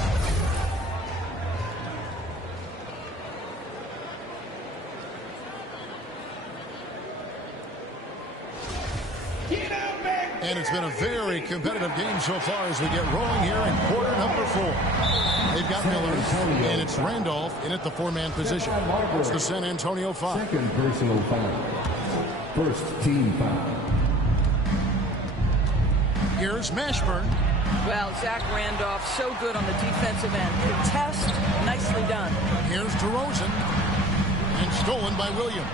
And it's been a very competitive game so far as we get rolling here in quarter number 4. They've got Miller, and it's Randolph in at the 4-man position. It's the San Antonio 5. Second personal foul. First team foul. Here's Mashburn. Well, Zach Randolph, so good on the defensive end. Contest, nicely done. Here's DeRozan. And stolen by Williams.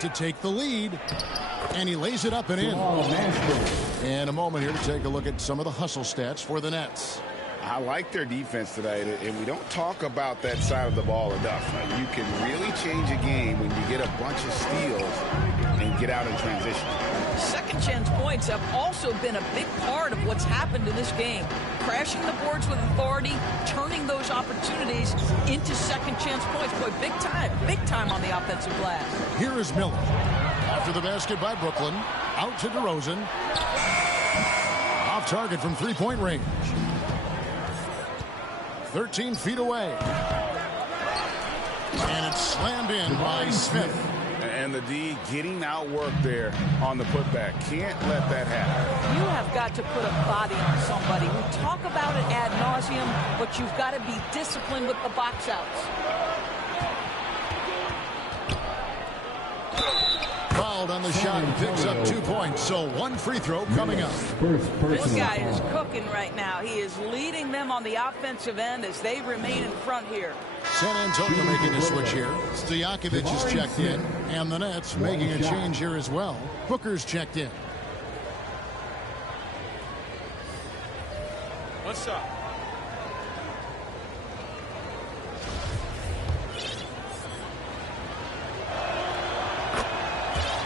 To take the lead. And he lays it up and in. And a moment here to take a look at some of the hustle stats for the Nets. I like their defense tonight, and we don't talk about that side of the ball enough. You can really change a game when you get a bunch of steals and get out in transition. Second chance points have also been a big part of what's happened in this game. Crashing the boards with authority, turning those opportunities into second chance points. Boy, big time on the offensive glass. Here is Miller. After the basket by Brooklyn, out to DeRozan. Off target from three-point range. 13 feet away. And it's slammed in by Smith. And the D getting outworked there on the putback. Can't let that happen. You have got to put a body on somebody. We talk about it ad nauseum, but you've got to be disciplined with the box outs. Fouled on the shot and picks up 2 points. So 1 free throw coming up. This guy is cooking right now. He is leading them on the offensive end as they remain in front here. San Antonio making a switch here. Stojakovic is checked in. And the Nets making a change here as well. Booker's checked in. What's up?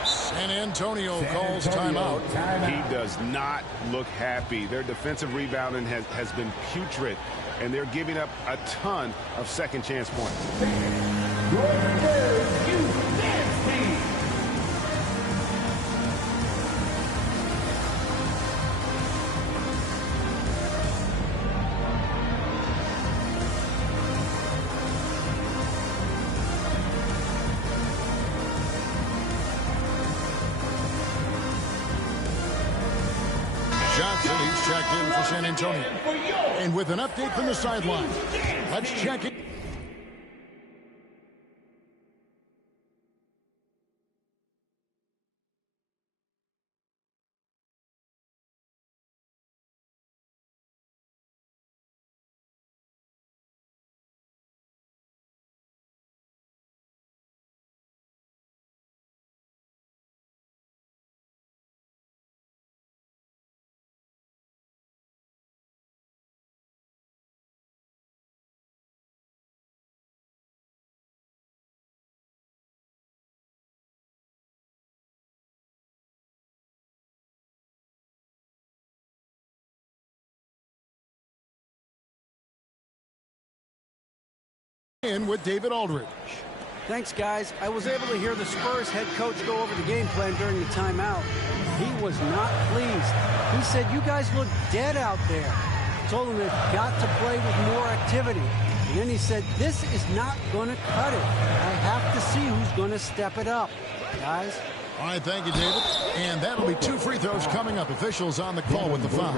San Antonio calls timeout. He does not look happy. Their defensive rebounding has been putrid, and they're giving up a ton of second chance points. Johnson, he's checked in for San Antonio. And with an update from the sideline, let's check it. In with David Aldridge. Thanks, guys. I was able to hear the Spurs head coach go over the game plan during the timeout. He was not pleased. He said, you guys look dead out there. Told them they've got to play with more activity. And then he said, this is not going to cut it. I have to see who's going to step it up. Guys, All right, thank you, David. And that'll be 2 free throws coming up. Officials on the call with the foul.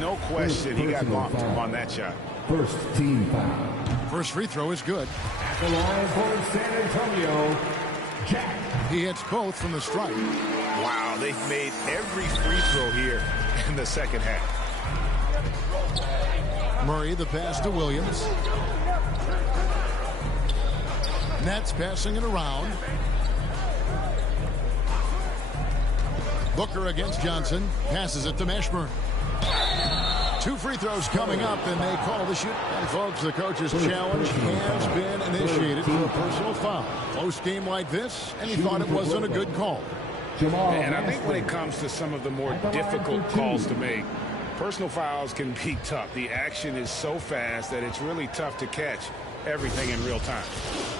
No question, he got bumped on that shot. First team foul. First free throw is good. At the line for San Antonio, Jack. He hits both from the stripe. Wow, they've made every free throw here in the second half. Murray, the pass to Williams. Nets passing it around. Booker against Johnson. Passes it to Mashburn. 2 free throws coming up, and they call the shoot. And, folks, the coach's challenge has been initiated for a personal foul. Close game like this, and he thought it wasn't a good call. And I think when it comes to some of the more difficult calls to make, personal fouls can be tough. The action is so fast that it's really tough to catch everything in real time.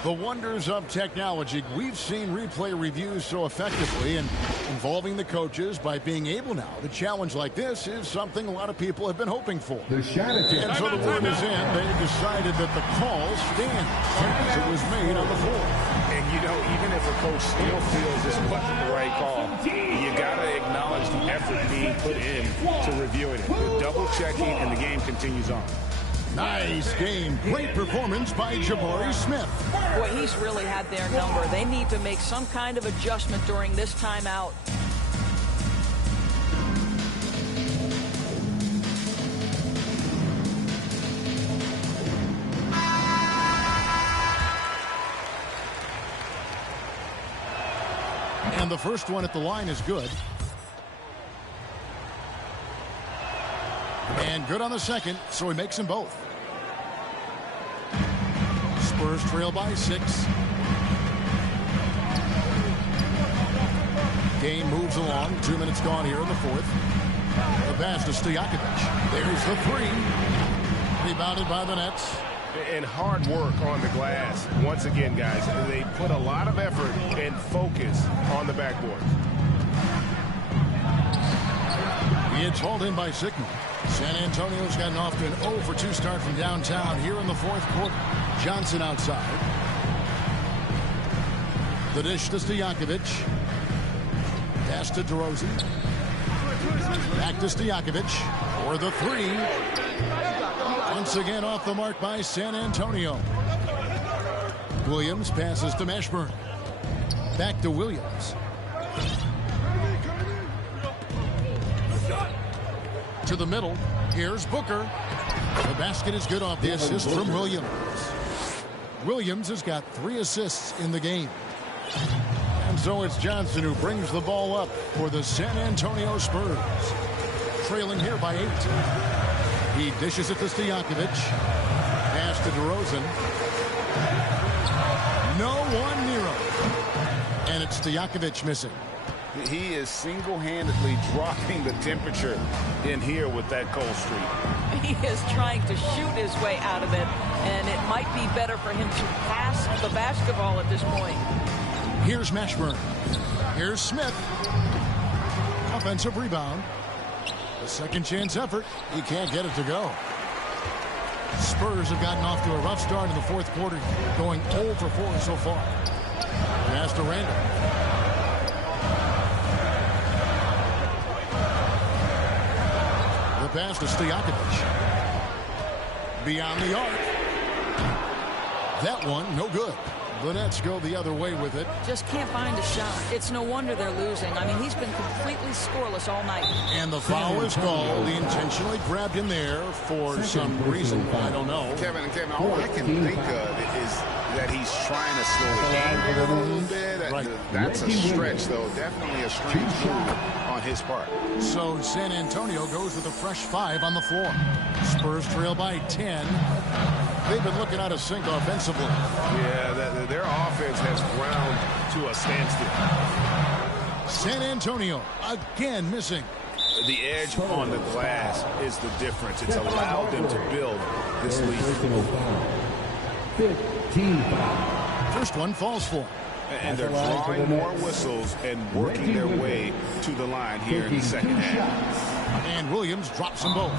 The wonders of technology. We've seen replay reviews so effectively, and involving the coaches by being able now to challenge like this is something a lot of people have been hoping for. The shot attempt. And so the word is in. They decided that the call stands as it was made on the floor. And, you know, even if a coach still feels this wasn't the right call, you got to acknowledge the effort being put in to reviewing it. We're double-checking, and the game continues on. Nice game. Great performance by Jabari Smith. Boy, he's really had their number. They need to make some kind of adjustment during this timeout. And the first one at the line is good. And good on the second, so he makes them both. Spurs trail by 6. Game moves along. 2 minutes gone here in the fourth. The pass to Stojakovic. There's the 3. Rebounded by the Nets. And hard work on the glass. Once again, guys, they put a lot of effort and focus on the backboard. It's hauled in by Signal. San Antonio's gotten off to an 0 for 2 start from downtown here in the fourth quarter. Johnson outside. The dish to Stojakovic. Pass to DeRozan. Back to Stojakovic for the 3. Once again off the mark by San Antonio. Williams passes to Mashburn. Back to Williams. To the middle. Here's Booker. The basket is good off the assist from Williams. Williams has got 3 assists in the game. And so it's Johnson who brings the ball up for the San Antonio Spurs. Trailing here by 8. He dishes it to Stojakovic. Pass to DeRozan. No one near him. And it's Stojakovic missing. He is single-handedly dropping the temperature in here with that cold streak. He is trying to shoot his way out of it, and it might be better for him to pass the basketball at this point. Here's Mashburn. Here's Smith. Offensive rebound. A second chance effort. He can't get it to go. Spurs have gotten off to a rough start in the fourth quarter, going 0 for 4 so far. Pass to Randall. The pass to Stojakovic. Beyond the arc. That one, no good. The Nets go the other way with it. Just can't find a shot. It's no wonder they're losing. I mean, he's been completely scoreless all night. And the foul is called. He intentionally grabbed him there for some reason. I don't know. Kevin, all I can think of is that he's trying to slow the game down a little bit. Right. That's a stretch, though. Definitely a strange move on his part. So San Antonio goes with a fresh 5 on the floor. Spurs trail by 10. They've been looking out of sync offensively. Yeah, their offense has ground to a standstill. San Antonio again missing. The edge on the glass is the difference. It's allowed them to build this lead. 15 foul. First one falls for. And they're drawing more whistles and working their way to the line here in the second half. And Williams drops them both.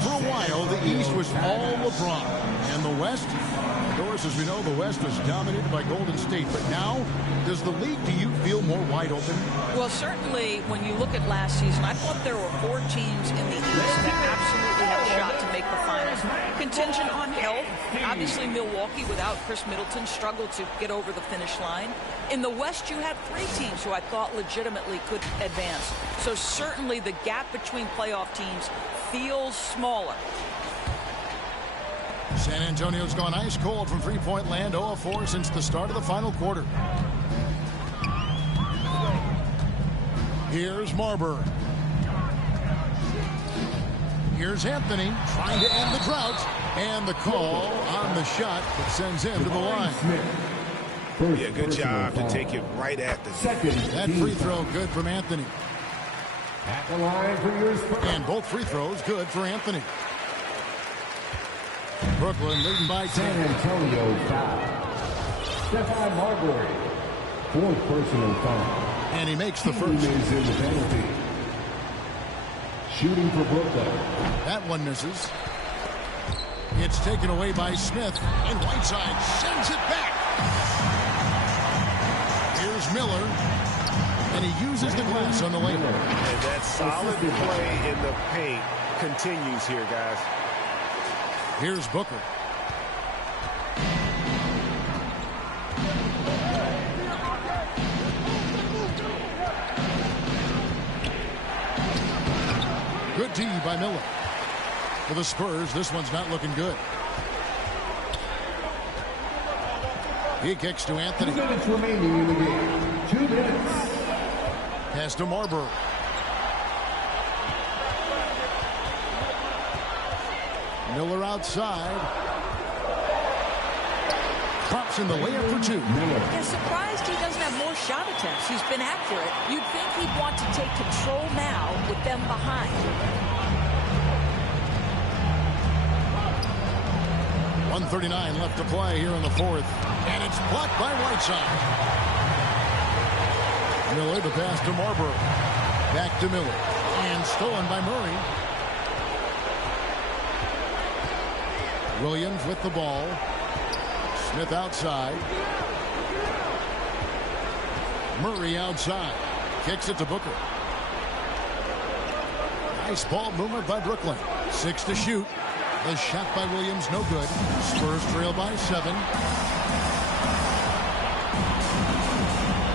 For a while, the East was all LeBron. And the West, of course, as we know, the West was dominated by Golden State. But now, does the league, do you feel more wide open? Well, certainly when you look at last season, I thought there were 4 teams in the East that absolutely had a shot to make the finals. Contingent on health. Obviously, Milwaukee, without Chris Middleton, struggled to get over the finish line. In the West, you had 3 teams who I thought legitimately could advance. So certainly the gap between playoff teams feels smaller. San Antonio's gone ice cold from three-point land, 0 of 4 since the start of the final quarter. Here's Marbury. Here's Anthony trying to end the drought. And the call on the shot that sends him to the line. Yeah, good job to take it right at the second. That free throw good from Anthony. At the line for your Spurs. And both free throws good for Anthony. Brooklyn leading by 10. San Antonio foul. Stephon Marbury. 4th personal foul. And he makes the first. Is in the penalty. Shooting for Brooklyn. That one misses. It's taken away by Smith. And Whiteside sends it back. Here's Miller. And he uses the glass on the layup. And that solid play in the paint continues here, guys. Here's Booker. Good D by Miller. For the Spurs, this one's not looking good. He kicks to Anthony. 2 minutes remaining in the game. 2 minutes. Pass to Marbury. Miller outside. Drops in the layup for 2. I'm surprised he doesn't have more shot attempts. He's been accurate. You'd think he'd want to take control now with them behind. 1:39 left to play here in the 4th. And it's blocked by Whiteside. Miller the pass to Marbury. Back to Miller. And stolen by Murray. Williams with the ball. Smith outside. Murray outside. Kicks it to Booker. Nice ball movement by Brooklyn. 6 to shoot. The shot by Williams, no good. Spurs trail by 7.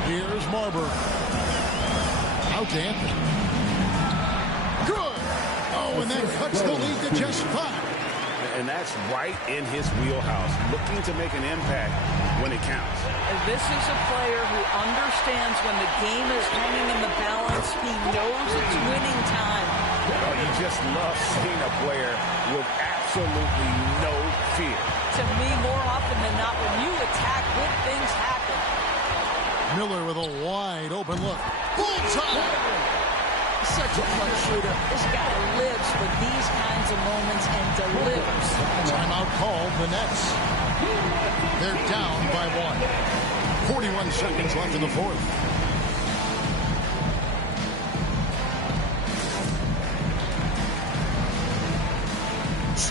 Here's Marbury. Out to Anthony. Good. Oh, and that cuts the lead to just 5. And that's right in his wheelhouse, looking to make an impact when it counts. And this is a player who understands when the game is hanging in the balance. He knows it's winning time. Oh, you just love seeing a player with absolutely no fear. To me, more often than not, when you attack, good things happen. Miller with a wide open look. Bullseye! Such a clutch shooter. This guy lives for these kinds of moments and delivers. Timeout called the Nets. They're down by 1. 41 seconds left in the 4th.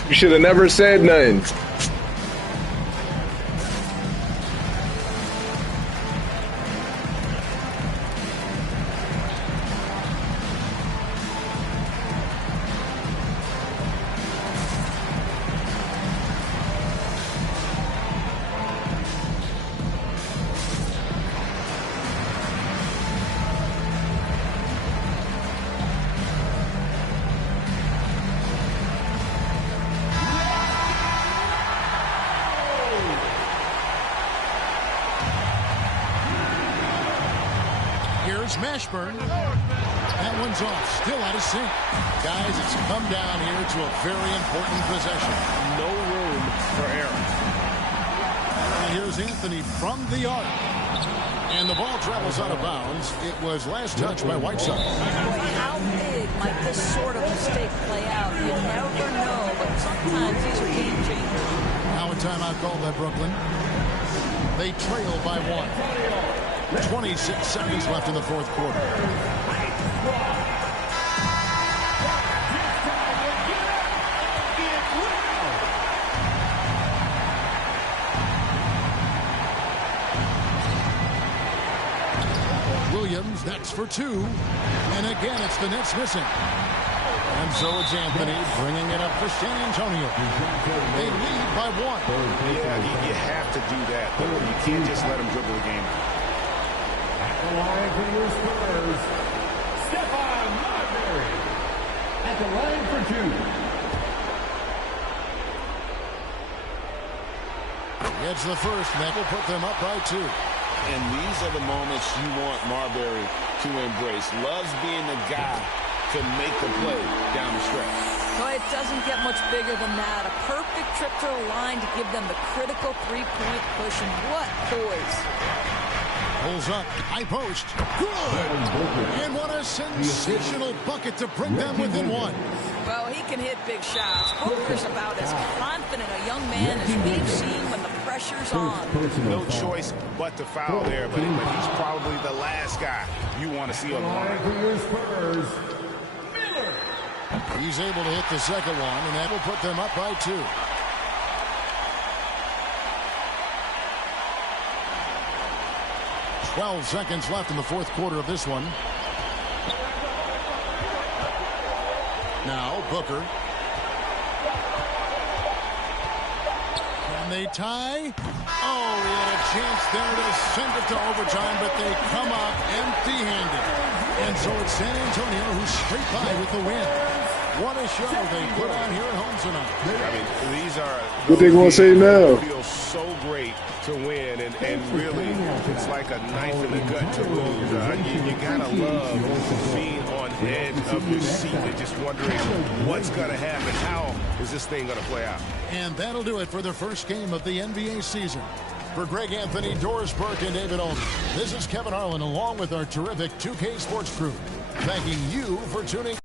You should have never said nothing. Mashburn. That one's off. Still out of sync. Guys, it's come down here to a very important possession. No room for error. And here's Anthony from the arc. And the ball travels out of bounds. It was last touched by Whiteside. How big might this sort of mistake play out? You never know, but sometimes these are game changers. Now a timeout called by Brooklyn. They trail by 1. 26 seconds left in the 4th quarter. Williams, that's for 2. And again, it's the Nets missing. And so it's Anthony bringing it up for San Antonio. They lead by 1. Yeah, you have to do that. You can't just let them dribble the game. At the line for your Spurs, Stephon Marbury. At the line for 2. It's the first, and that will put them up by 2. And these are the moments you want Marbury to embrace. Loves being the guy to make the play down the stretch. Well, it doesn't get much bigger than that. A perfect trip to the line to give them the critical three-point push, and what poise. Pulls up, high post, good! And what a sensational bucket to bring them within 1. Well, he can hit big shots. Booker's about as confident a young man as we've seen when the pressure's on. No choice but to foul there, but he's probably the last guy you want to see on the line. He's able to hit the second one, and that will put them up by 2. "12 seconds left in the fourth quarter of this one. Now Booker. Can they tie? Oh, he had a chance there to send it to overtime, but they come up empty-handed. And so it's San Antonio who's straight by with the win. What a show they put on here at home tonight. I mean, these are what they gonna say now? Feel so great to win, and really, it's like a knife in the gut to lose. You gotta love being on edge of your seat and just wondering what's gonna happen. How is this thing gonna play out? And that'll do it for the first game of the NBA season. For Greg Anthony, Doris Burke, and David Olney, this is Kevin Harlan along with our terrific 2K Sports crew, thanking you for tuning.